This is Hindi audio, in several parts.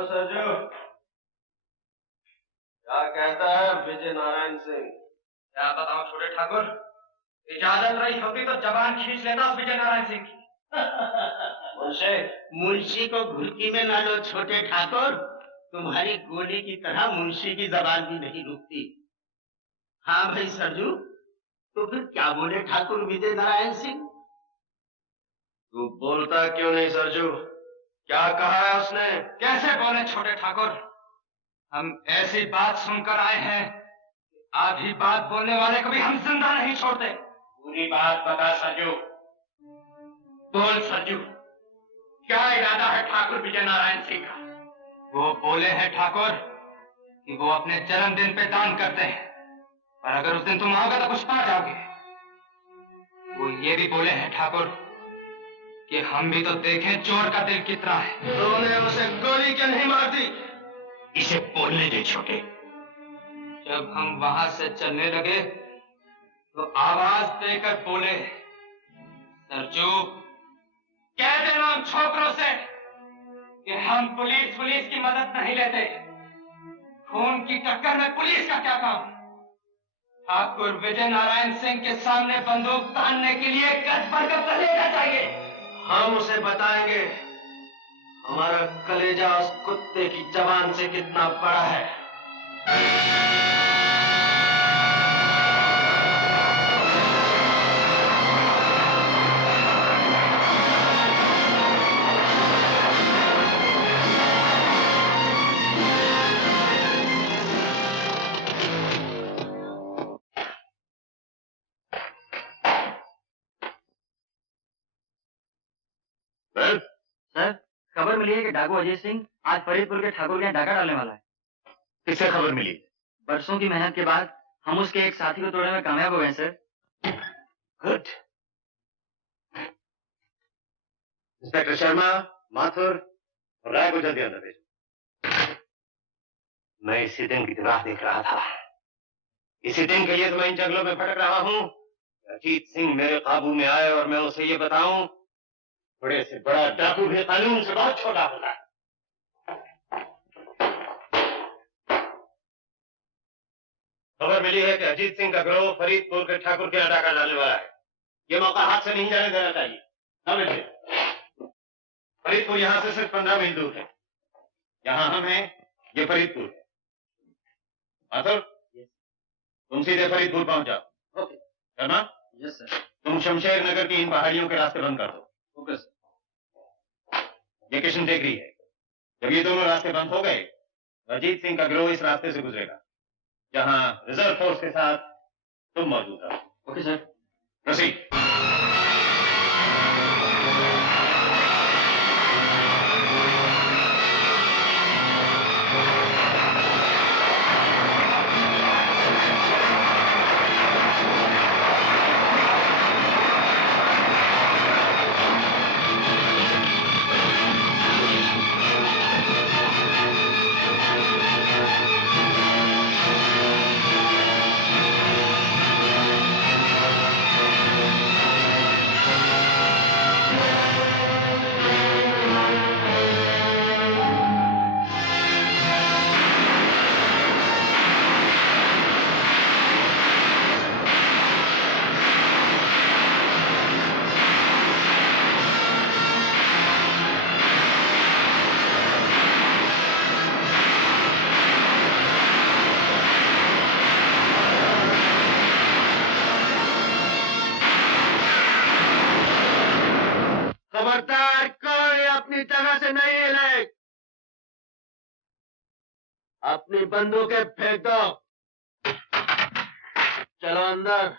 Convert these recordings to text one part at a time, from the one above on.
तो सरजू क्या कहता है विजय नारायण सिंह? क्या बताऊं छोटे ठाकुर, इजाजत रही होती तो जबान खींच लेता विजय नारायण सिंह की। मुंशी मुंशी को घुड़की में ना लो छोटे ठाकुर, तुम्हारी गोली की तरह मुंशी की जबान भी नहीं रुकती। हाँ भाई सरजू, तो फिर क्या बोले ठाकुर विजय नारायण सिंह? तू बोलता क्यों नहीं सरजू? क्या कहा है उसने? कैसे बोले छोटे ठाकुर, हम ऐसी बात सुनकर आए हैं, आधी बात बोलने वाले को भी हम जिंदा नहीं छोड़ते। पूरी बात बता सरजू, बोल सरजू, क्या इरादा है ठाकुर विजय नारायण सिंह का? वो बोले हैं ठाकुर कि वो अपने जन्मदिन पे दान करते हैं, पर अगर उस दिन तुम आओगे तो कुछ पा जाओगे। वो ये भी बोले हैं ठाकुर कि हम भी तो देखें चोर का दिल कितना है। तूने उसे गोली क्यों नहीं मार दी? इसे बोलने दे छोटे। जब हम वहां से चलने लगे तो आवाज देकर बोले, सरजू कह देना उन छोकरों से कि हम पुलिस की मदद नहीं लेते। खून की टक्कर में पुलिस का क्या काम? ठाकुर विजय नारायण सिंह के सामने बंदूक तानने के लिए गज भर का कलेजा चाहिए। हम उसे बताएंगे हमारा कलेजा उस कुत्ते की जबान से कितना बड़ा है। सर, खबर मिली है कि डाकू अजय सिंह आज फरीदपुर के ठाकुर के यहाँ डाका डालने वाला है। किससे खबर मिली? बरसों की मेहनत के बाद हम उसके एक साथी को तोड़ने में कामयाब हो गए sir. Good. Inspector Sharma, Mathur और राय को जल्दी अंदर भेजो। मैं इसी दिन की राह देख रहा था। इसी दिन के लिए तो मैं इन जंगलों में भटक रहा हूँ। अजीत सिंह मेरे काबू में आए और मैं उसे ये बताऊं, बड़े से बड़ा डाकू भी कानून से बहुत छोटा होता है। खबर मिली है कि अजीत सिंह का गिरोह फरीदपुर के ठाकुर के यहाँ डाका डालने वाला है। ये मौका हाथ से नहीं जाने देना चाहिए। फरीदपुर यहाँ से सिर्फ 15 मील दूर है। यहाँ हम हैं, ये फरीदपुर है। माथुर, तुम सीधे फरीदपुर पहुंच जाओ। ओके। शर्मा? Yes sir. तुम शमशेर नगर की इन पहाड़ियों के रास्ते बंद कर दो। Okay sir. ये किशन टेकरी है। जब ये दोनों रास्ते बंद हो गए, अजीत सिंह का गिरोह इस रास्ते से गुजरेगा, जहां रिजर्व फोर्स के साथ तुम मौजूद रहो। Okay sir. प्रोसीड। खबरदार, कोई अपनी जगह से नहीं हिले। अपनी बंदूकें फेंक दो। चलो अंदर।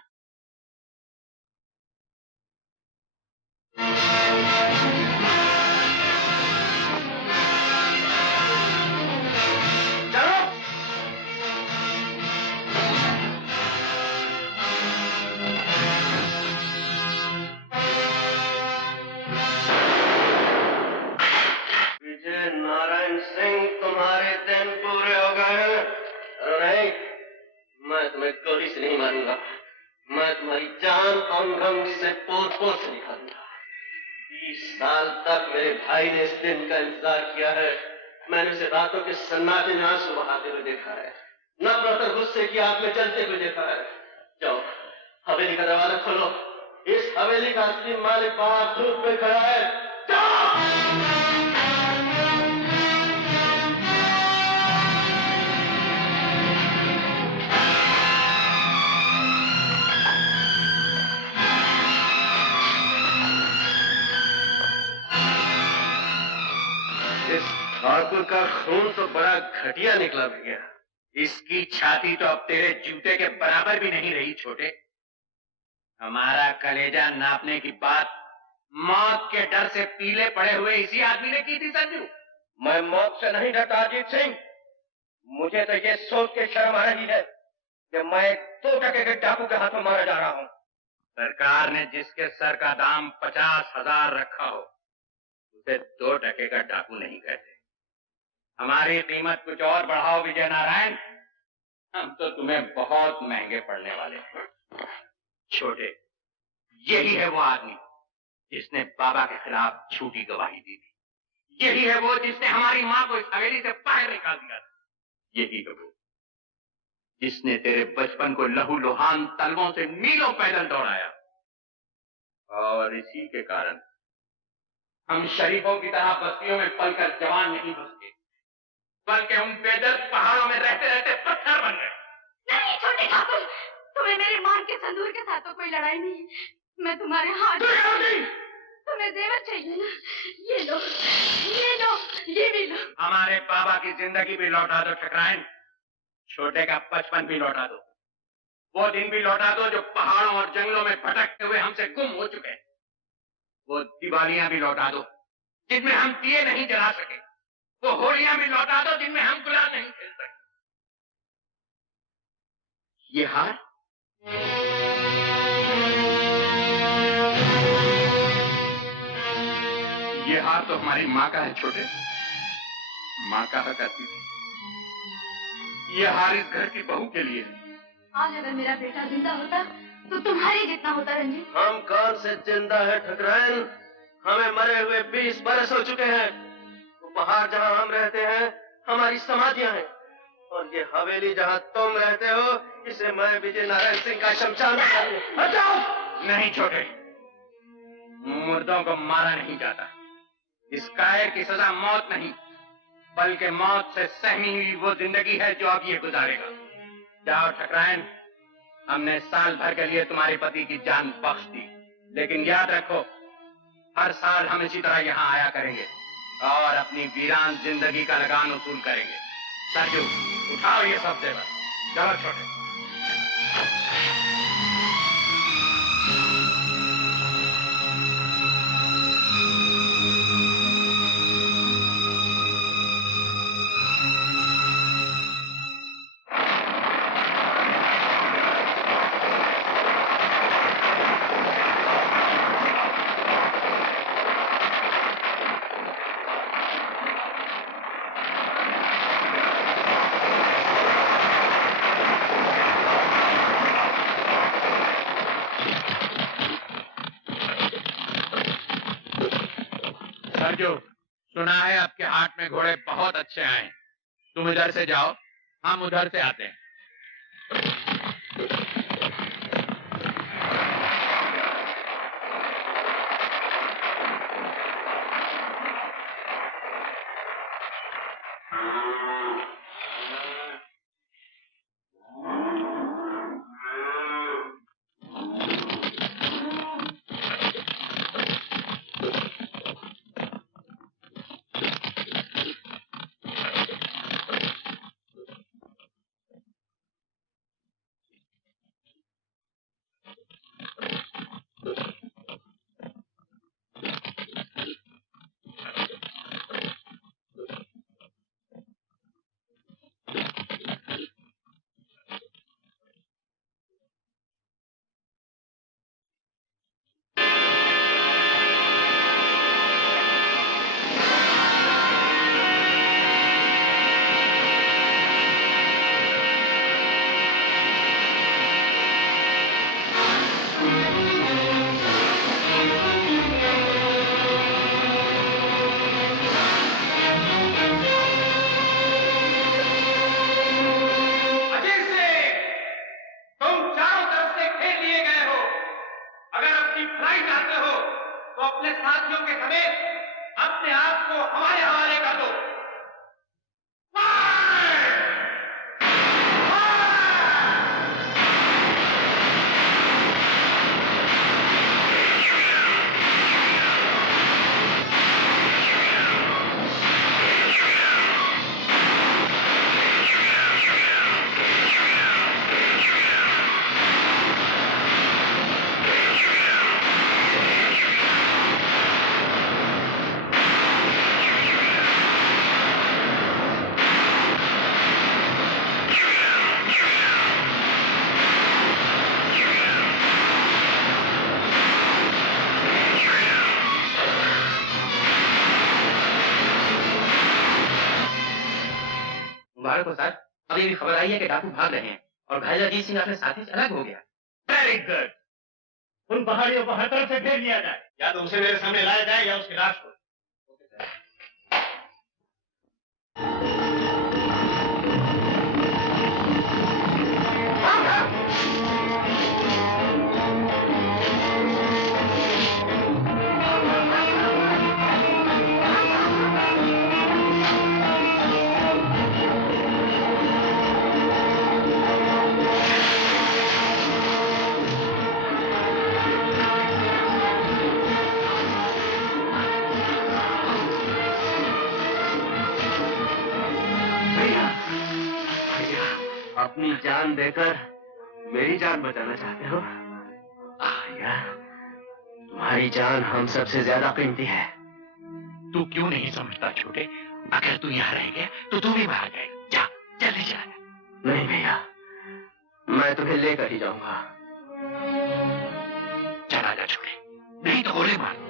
नारायण सिंह, तुम्हारे दिन पूरे हो गए हैं। नहीं, मैं तुम्हें गोली से नहीं मारूंगा, मैं तुम्हारी जान अंग से पोर से निकालूंगा। 20 साल तक मेरे भाई ने इस दिन का इंतजार किया है, मैंने उसे रातों के सन्नाटे में आंसू बहाते हुए देखा है, नफरत और गुस्से की आग में जलते हुए देखा है। जाओ, हवेली का दरवाजा खोलो। इस हवेली का असली मालिक बाहर धूप में खड़ा है। जाओ। इस ठाकुर का खून तो बड़ा घटिया निकला भैया। इसकी छाती तो अब तेरे जूते के बराबर भी नहीं रही छोटे। हमारा कलेजा नापने की बात मौत के डर से पीले पड़े हुए इसी आदमी ने की थी संजू। मैं मौत से नहीं डरता अजीत सिंह। मुझे तो ये सोच के शर्म आ रही है कि मैं 2 टके के डाकू के हाथों मारा जा रहा हूँ। सरकार ने जिसके सर का दाम 50,000 रखा हो उसे 2 टके का डाकू नहीं कहते। हमारी कीमत कुछ और बढ़ाओ विजय नारायण, हम तो तुम्हें बहुत महंगे पड़ने वाले हैं। छोटे, यही है वो आदमी जिसने बाबा के खिलाफ झूठी गवाही दी थी। यही है वो जिसने हमारी मां को इस हवेली से बाहर निकाल दिया था। यही है वो जिसने तेरे बचपन को लहू लुहान तलवों से मीलों पैदल दौड़ाया। और इसी के कारण हम शरीफों की तरह बस्तियों में पलकर जवान नहीं हो सके, बल्कि हम बेदर्द पहाड़ों में रहते रहते पत्थर बन गए। नहीं छोटे ठाकुर, तुम्हें मेरे मां के संदूर के साथ तो कोई लड़ाई नहीं। मैं तुम्हारे हाथ। तुम्हें जेवर चाहिए ना? ये लो, ये लो, ये भी लो। हमारे बाबा की जिंदगी भी लौटा दो ठकराइन, छोटे का बचपन भी लौटा दो, वो दिन भी लौटा दो जो पहाड़ों और जंगलों में भटकते हुए हमसे गुम हो चुके। वो दिवालियां भी लौटा दो जिनमें हम दिए नहीं जला सके। वो होलियां भी लौटा दो जिनमें हम गुलाल नहीं खेल सके। ये हार ये हार तो हमारी माँ का है छोटे, माँ कहा करती थी। ये हार इस घर की बहू के लिए है। आज अगर मेरा बेटा जिंदा होता तो तुम्हारे जितना होता रंजीत। हम कौन से जिंदा है ठकराइन? हमें मरे हुए 20 बरस हो चुके हैं। वो पहाड़ जहाँ हम रहते हैं हमारी समाधियां हैं, और ये हवेली जहाँ तुम रहते हो इसे मैं विजय नारायण सिंह का शमशान हटाओ। नहीं छोटे, मुर्दों को मारा नहीं जाता। इस कायर की सजा मौत नहीं, बल्कि मौत से सहमी हुई वो जिंदगी है जो अब ये गुजारेगा। जाओ ठकराइन, हमने साल भर के लिए तुम्हारे पति की जान बख्श दी, लेकिन याद रखो हर साल हम इसी तरह यहाँ आया करेंगे और अपनी वीरान जिंदगी का लगान वसूल करेंगे। सरजू, उठाओ ये सब जेवर। चलो छोटे। सरजू, सुना है आपके हाट में घोड़े बहुत अच्छे आए। तुम इधर से जाओ, हम उधर से आते हैं। मुबारक हो सर, अभी भी खबर आई है कि डाकू भाग रहे हैं और घायल अजीत सिंह अपने साथी से अलग हो गया। Very good. उन पहाड़ियों को हर तरफ से घेर लिया जाए, या तो उसे मेरे सामने लाया जाए या उसकी लाश को। अपनी जान देकर मेरी जान बचाना चाहते हो? यार, तुम्हारी जान हम सबसे ज्यादा कीमती है। तू क्यों नहीं समझता छोटे? अगर तू यहाँ रह गया तो तू भी बाहर गए। जा, जल्दी जा। नहीं भैया, मैं तुम्हें लेकर ही जाऊंगा। चला जा छोटे, नहीं तो गोली मारूंगा।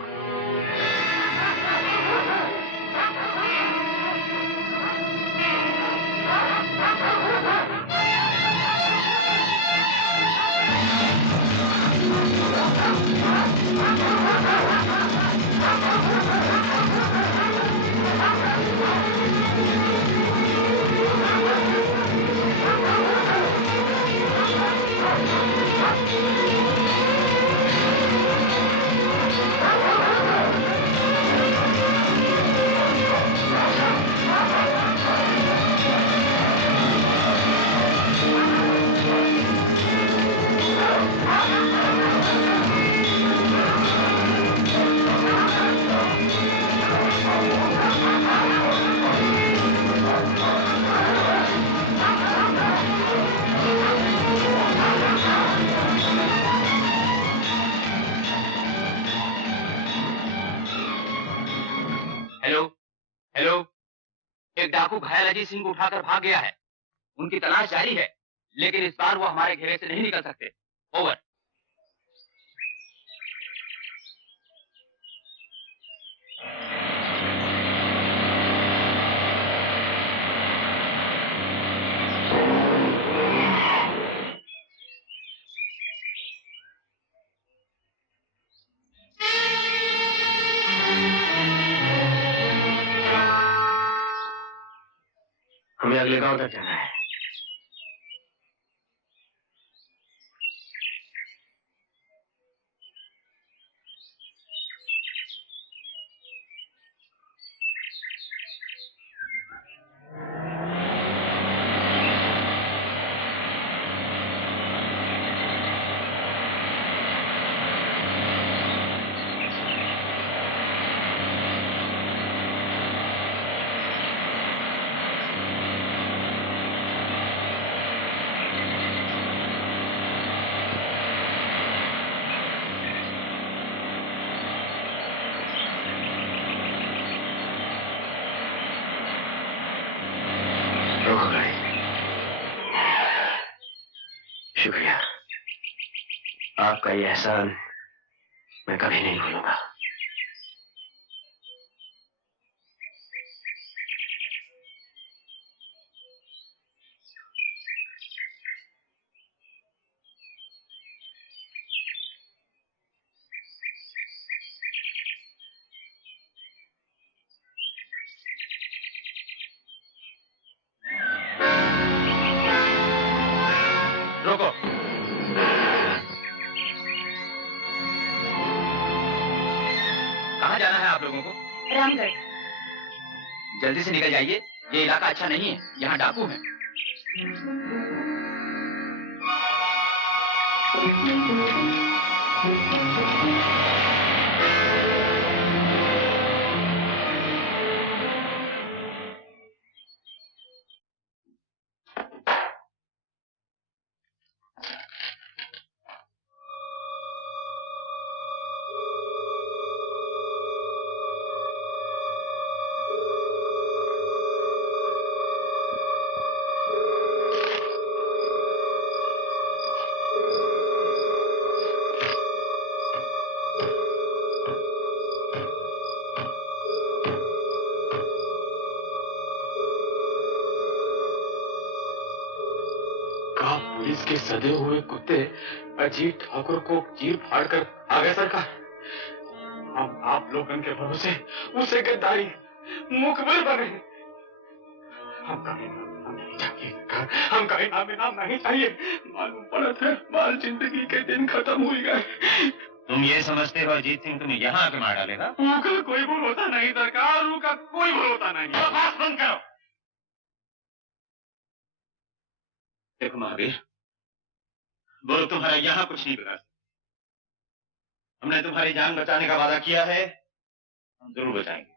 एक डाकू घायल अजीत सिंह को उठाकर भाग गया है। उनकी तलाश जारी है, लेकिन इस बार वो हमारे घेरे से नहीं निकल सकते। ओवर। हमें अगले गांव तक जाना है। शुक्रिया, आपका ये एहसान मैं कभी नहीं भूलूंगा। रोको। कहाँ जाना है आप लोगों को? रामगढ़। जल्दी से निकल जाइए, ये इलाका अच्छा नहीं है, यहाँ डाकू हैं। का पुलिस के सदे हुए कुत्ते अजीत ठाकुर को चीर फाड़ कर आ गए सरकार। हम आप लोगों के भरोसे उसे गद्दारी मुखबिर बने। हमका इनाम नहीं चाहिए सरकार, हमका इनाम नहीं चाहिए। मालूम पड़ता है बाल जिंदगी के दिन खत्म हो गए। तुम ये समझते हो अजीत सिंह तुम्हें यहाँ आके मार डालेगा? उनका कोई भरोसा नहीं सरकार, उनका कोई भरोसा नहीं। बात बंद करो। देखो महावीर, वो लोग तुम्हारा यहाँ कुछ नहीं बिगाड़ सकते। हमने तुम्हारी जान बचाने का वादा किया है, हम जरूर बचाएंगे।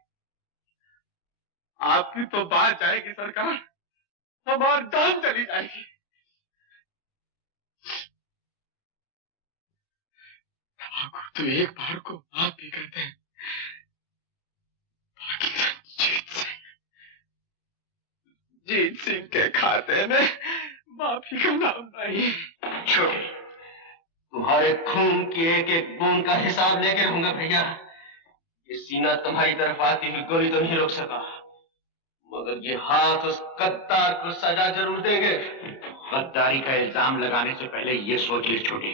आपकी तो बात जाएगी सरकार, हमारी जान चली जाएगी। तो एक बार को माफ भी करते हैं, बाकी जीत सिंह के खाते में माफी का नाम नहीं। छोटे, तुम्हारे खून की एक एक बूंद का हिसाब लेके रहूंगा भैया। ये सीना तुम्हारी तरफ आती हुई गोली तो नहीं रोक सका, मगर ये हाथ उस गद्दार को सजा जरूर देंगे। गद्दारी का इल्जाम लगाने से पहले ये सोच ले छोटे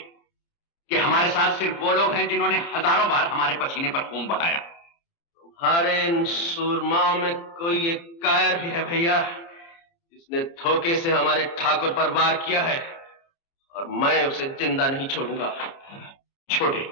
कि हमारे साथ सिर्फ वो लोग हैं जिन्होंने हजारों बार हमारे पसीने पर खून बहाया। तुम्हारे इन सूरमाओं में कोई एक कायर भी है भैया, जिसने धोखे से हमारे ठाकुर पर वार किया है, और मैं उसे जिंदा नहीं छोड़ूंगा। छोटे,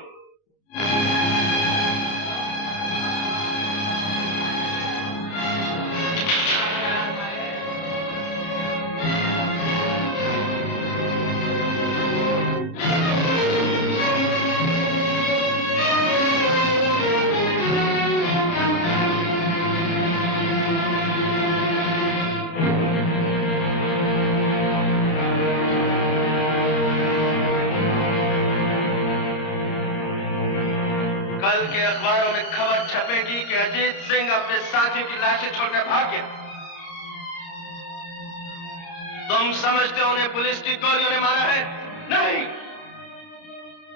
कल के अखबारों में खबर छपेगी कि अजीत सिंह अपने साथियों की लाशें छोड़कर भाग गया। तुम समझते हो उन्हें पुलिस की गोलियों ने मारा है? नहीं,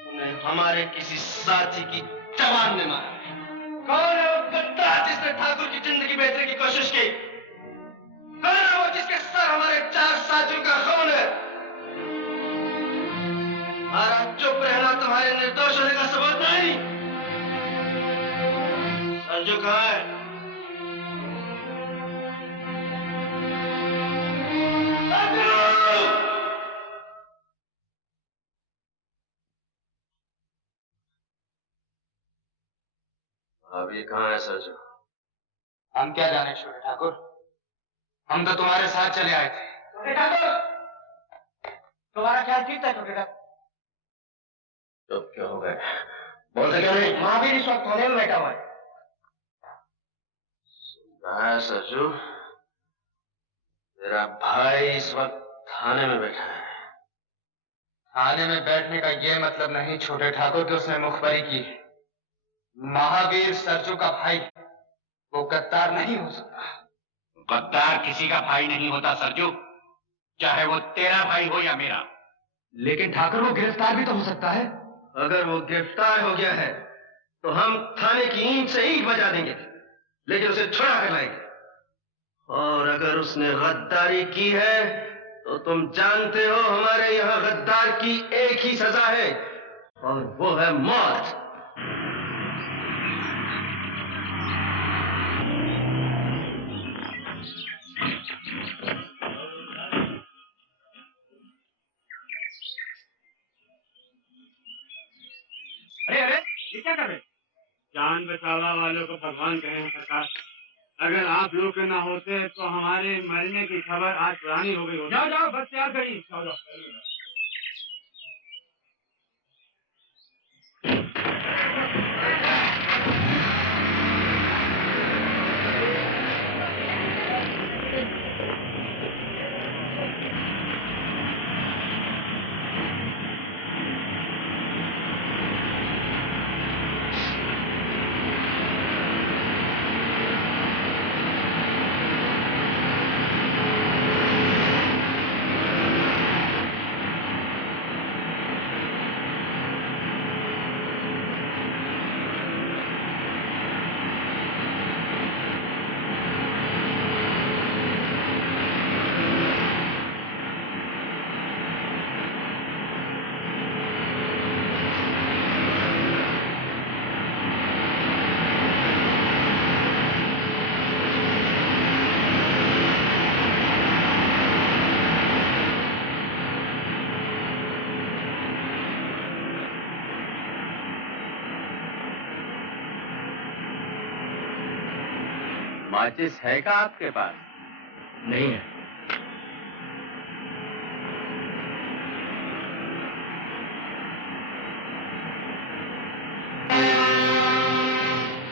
उन्हें हमारे किसी साथी की जवान ने मारा है। कौन है वो गद्दार जिसने ठाकुर की जिंदगी बेचने की कोशिश की? कौन है वो जिसके सर हमारे 4 साथियों का खून है? हमारा चुप रहना तुम्हारे निर्दोष होने का सबूत नहीं। सरजू कहाँ है? अब ये कहाँ है सरजू? हम क्या जाने छोटे ठाकुर, हम तो तुम्हारे साथ चले आए थे। छोटे ठाकुर, तुम्हारा ख्याल ठीक था छोटे ठाकुर। चुप क्यों हो गए? बोलते क्यों नहीं? महावीर इस वक्त थाने में बैठा हुआ है। कहाँ है सरजू? तेरा भाई इस वक्त थाने में बैठा है। थाने में बैठने का ये मतलब नहीं छोटे ठाकुर कि उसने मुखबरी की। महावीर सरजू का भाई, वो गद्दार नहीं हो सकता। गद्दार किसी का भाई नहीं होता सरजू, चाहे वो तेरा भाई हो या मेरा। लेकिन ठाकुर वो गिरफ्तार भी तो हो सकता है। अगर वो गिरफ्तार हो गया है तो हम थाने की ईंट से ईंट बजा देंगे, लेकिन उसे छुड़ा कर लाएंगे। और अगर उसने गद्दारी की है तो तुम जानते हो हमारे यहाँ गद्दार की एक ही सजा है, और वो है मौत। अरे अरे, ये क्या कर रहे? जान बचावा वालों को भगवान कहें सरकार। अगर आप लोग के ना होते तो हमारे मरने की खबर आज पुरानी हो गई होती। जाओ जाओ, बस तैयार करिए। जाओ जाओ। माचिस है क्या आपके पास? नहीं है।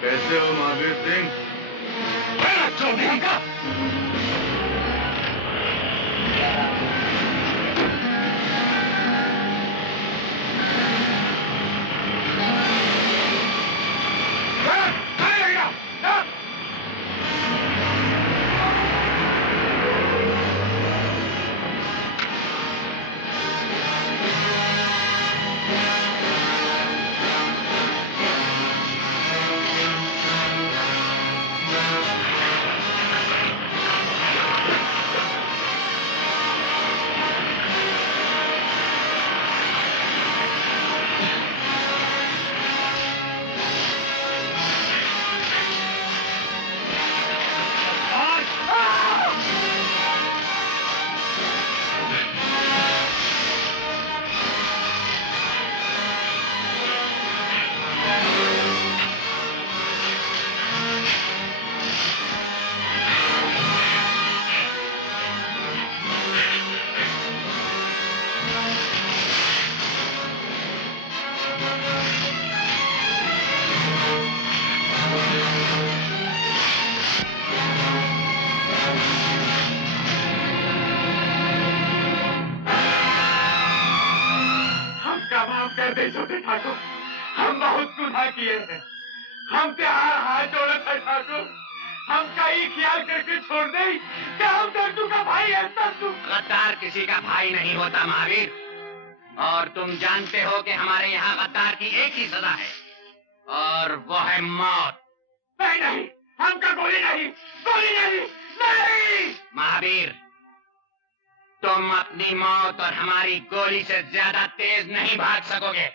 कैसे हो महावीर सिंह? चौधरी का छोटे ठाकुर, हम बहुत गुनाह किए हैं। हमसे हाथ जोड़ा था ठाकुर, हम का ही ख्याल करके छोड़ दे कि हम दर्दू का भाई है। गद्दार किसी का भाई नहीं होता महावीर, और तुम जानते हो कि हमारे यहाँ गद्दार की एक ही सजा है और वो है मौत। नहीं, हमका गोली नहीं, गोली नहीं, नहीं। महावीर, तुम अपनी मौत और हमारी गोली से ज्यादा तेज नहीं भाग सकोगे।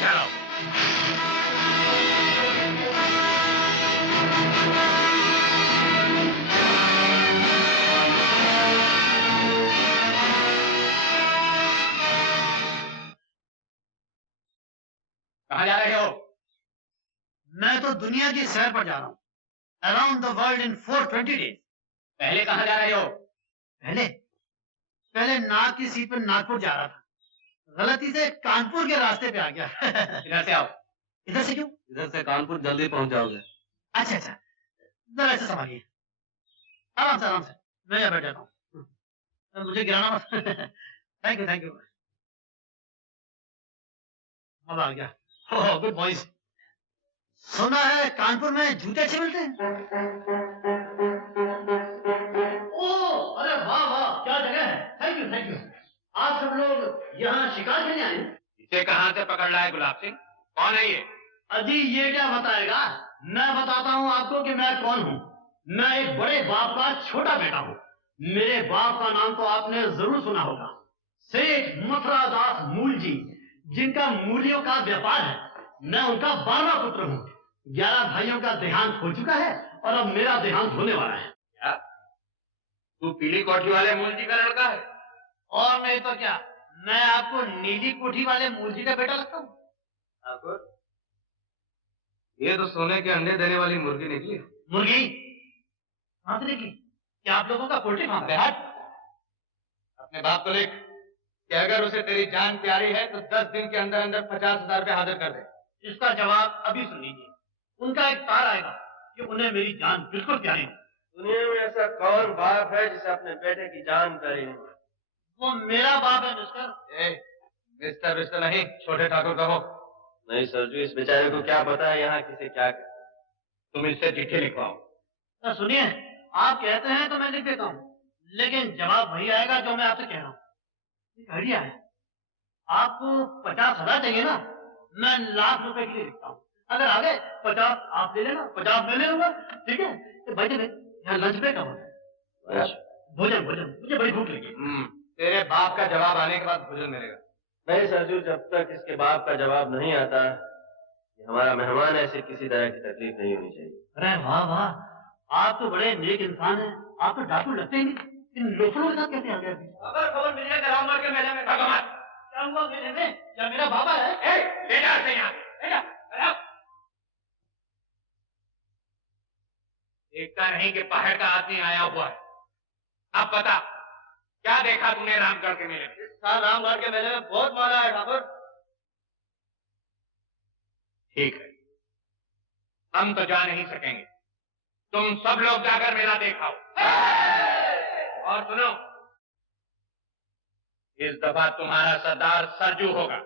चलो। कहाँ जा रहे हो? मैं तो दुनिया की सैर पर जा रहा हूँ। Around the world in 420 days. पहले कहाँ जा रहे हो? पहले नाग की सीट पर नागपुर जा रहा था, गलती से कानपुर के रास्ते पे आ गया। इधर से आओ। इधर से क्यों? इधर से कानपुर जल्दी पहुंच जाओगे। अच्छा, जरा ऐसे संभालिए, आराम से, मैं यहाँ बैठा हूँ, मुझे गिराना मत। Thank you. मजा आ गया। ओह, गुड बॉयज। सुना है कानपुर में जूते अच्छे मिलते हैं। ओह, अरे वाह, क्या जगह है। Thank you. आप सब लोग यहाँ शिकार खेलने आए? इसे कहाँ से पकड़ लाए गुलाब सिंह? कौन है ये? अजी ये क्या बताएगा, मैं बताता हूँ आपको कि मैं कौन हूँ। मैं एक बड़े बाप का छोटा बेटा हूँ। मेरे बाप का नाम तो आपने जरूर सुना होगा, सेठ मथुरादास मूल जी, जिनका मूलियों का व्यापार है। मैं उनका 12वां पुत्र हूँ। 11 भाइयों का देहांत हो चुका है और अब मेरा देहांत होने वाला है। क्या? तू पीली कोठी वाले मूल जी का लड़का है? और नहीं तो क्या, मैं आपको नीली कोठी वाले मूल जी का बेटा लगता हूँ। ठाकुर, ये तो सोने के अंडे देने वाली मुर्गी निकली। मुर्गी कहाँ से निकली? क्या आप लोगों का पोल्ट्री फार्म है? अपने बाप को लिख कि अगर उसे तेरी जान प्यारी है तो 10 दिन के अंदर अंदर 50,000 रुपए हाजिर कर दे। इसका जवाब अभी सुन लीजिए। उनका एक तार आएगा कि उन्हें मेरी जान बिल्कुल प्यारी है। दुनिया में ऐसा कौन बाप है जिसे अपने बेटे की जान प्यारी नहीं? वो मेरा बाप है मिस्टर। मिस्टर नहीं, छोटे ठाकुर कहो। नहीं सरजू, इस बेचारे को क्या पता है यहाँ किसे क्या कहते हैं। तुम इससे चिट्ठी लिखवाओ। तो सुनिए, आप कहते हैं तो मैं लिख देता हूँ, लेकिन जवाब वही आएगा जो मैं आपसे कह रहा हूँ। एक आइडिया है, आपको 50,000 चाहिए ना, मैं लाख रुपए के लिए लिखता हूँ। अगर आगे 50 आप ले लेना, 50 मैं ले लूंगा, ठीक है? तो भाई यहाँ लंच ब्रेक का होता है। भोजन, मुझे बड़ी भूख लगी। तेरे बाप का जवाब आने के बाद भोजन मिलेगा। नहीं सरजू, जब तक इसके बाप का जवाब नहीं आता, हमारा मेहमान ऐसे किसी तरह की तकलीफ नहीं होनी चाहिए। अरे वाह, आप तो बड़े नेक इंसान हैं। आप तो डाकू लगते ही नहीं, इन लोफरों के साथ कैसे आ गए? अगर खबर मिल जाए रामगढ़ के मेले में। क्या हुआ मेले में? क्या मेरा बाबा है? ले जा यहाँ। देखता नहीं कि पहाड़ का आदमी आया हुआ है। अब बता, क्या देखा तूने रामगढ़ के मेले में? इस साल रामगढ़ के मेले में बहुत माला है ठाकुर। ठीक है, हम तो जा नहीं सकेंगे, तुम सब लोग जाकर मेला देखाओ। और सुनो, इस दफा तुम्हारा सरदार सरजू होगा।